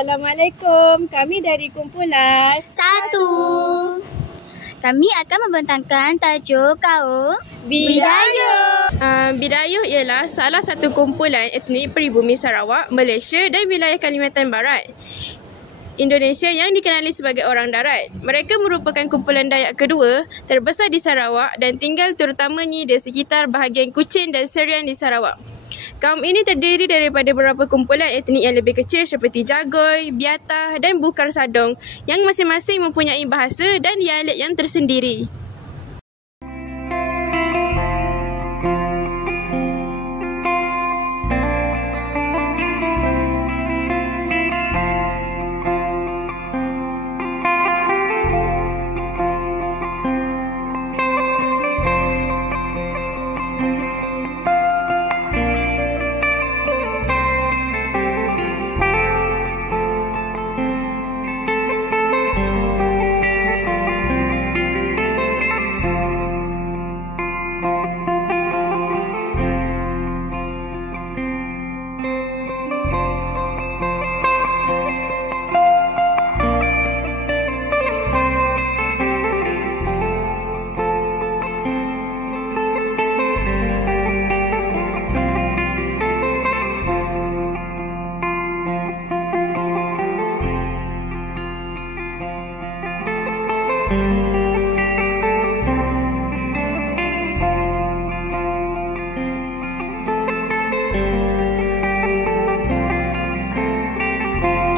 Assalamualaikum. Kami dari kumpulan 1. Kami akan membentangkan tajuk kaum Bidayuh. Bidayuh ialah salah satu kumpulan etnik peribumi Sarawak, Malaysia dan wilayah Kalimantan Barat, Indonesia yang dikenali sebagai orang darat. Mereka merupakan kumpulan Dayak kedua terbesar di Sarawak dan tinggal terutamanya di sekitar bahagian Kuching dan Serian di Sarawak. Kaum ini terdiri daripada beberapa kumpulan etnik yang lebih kecil seperti Jagoy, Biatah dan Bukar Sadong yang masing-masing mempunyai bahasa dan dialek yang tersendiri.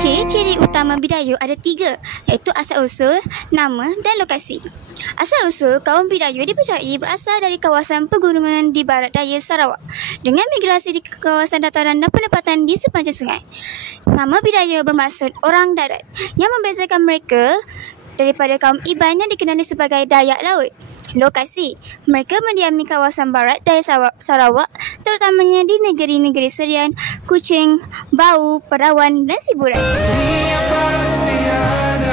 Ciri-ciri utama Bidayuh ada 3, iaitu asal-usul, nama dan lokasi. Asal-usul kaum Bidayuh dipercayai berasal dari kawasan pegunungan di barat daya Sarawak dengan migrasi di kawasan dataran dan penempatan di sepanjang sungai. Nama Bidayuh bermaksud orang darat yang membezakan mereka daripada kaum Iban yang dikenali sebagai Dayak laut. Lokasi, mereka mendiami kawasan barat daya Sarawak, terutamanya di negeri-negeri Serian, Kuching, Bau, Perawan dan Siburan. Dunia pasti ada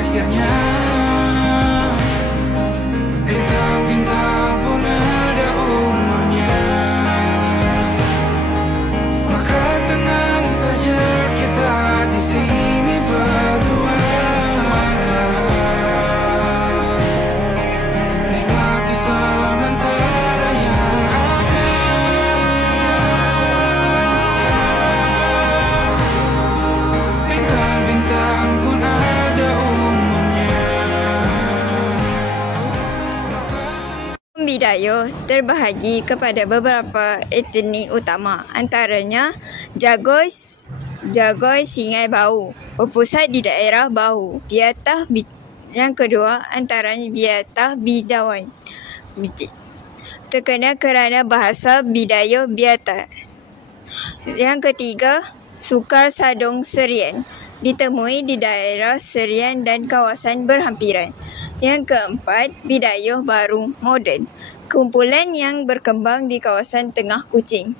akhirnya, bintang-bintang pun ada umurnya. Maka tenang saja kita di sini berdua. Nikmati sementara yang ada. Bintang-bintang pun ada umurnya. Bidayuh terbahagi kepada beberapa etnik utama, antaranya Jagoy, Singai, Bau, berpusat di daerah Bau. Biatah, yang kedua antaranya Biatah Bidawan, terkenal kerana bahasa Bidayuh Biatah. Yang ketiga, Sukar Sadong Serian, ditemui di daerah Serian dan kawasan berhampiran. Yang keempat, Bidayuh Baru Moden, kumpulan yang berkembang di kawasan tengah Kuching.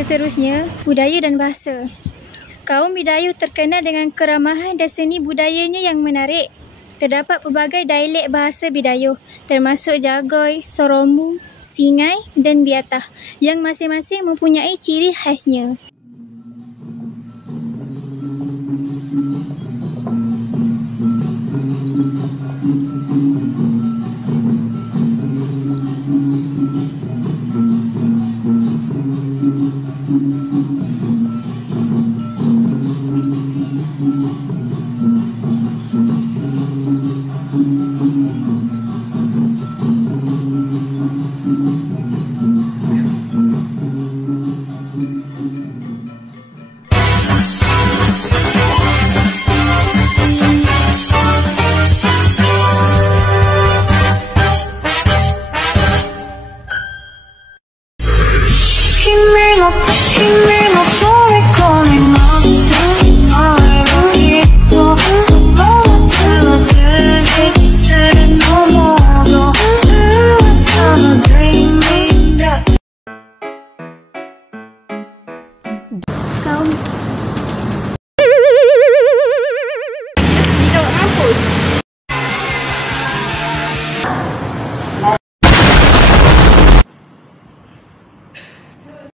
Seterusnya, budaya dan bahasa. Kaum Bidayuh terkenal dengan keramahan dan seni budayanya yang menarik. Terdapat pelbagai dialek bahasa Bidayuh, termasuk Jagoy, Soromu, Singai dan Biatah, yang masing-masing mempunyai ciri khasnya.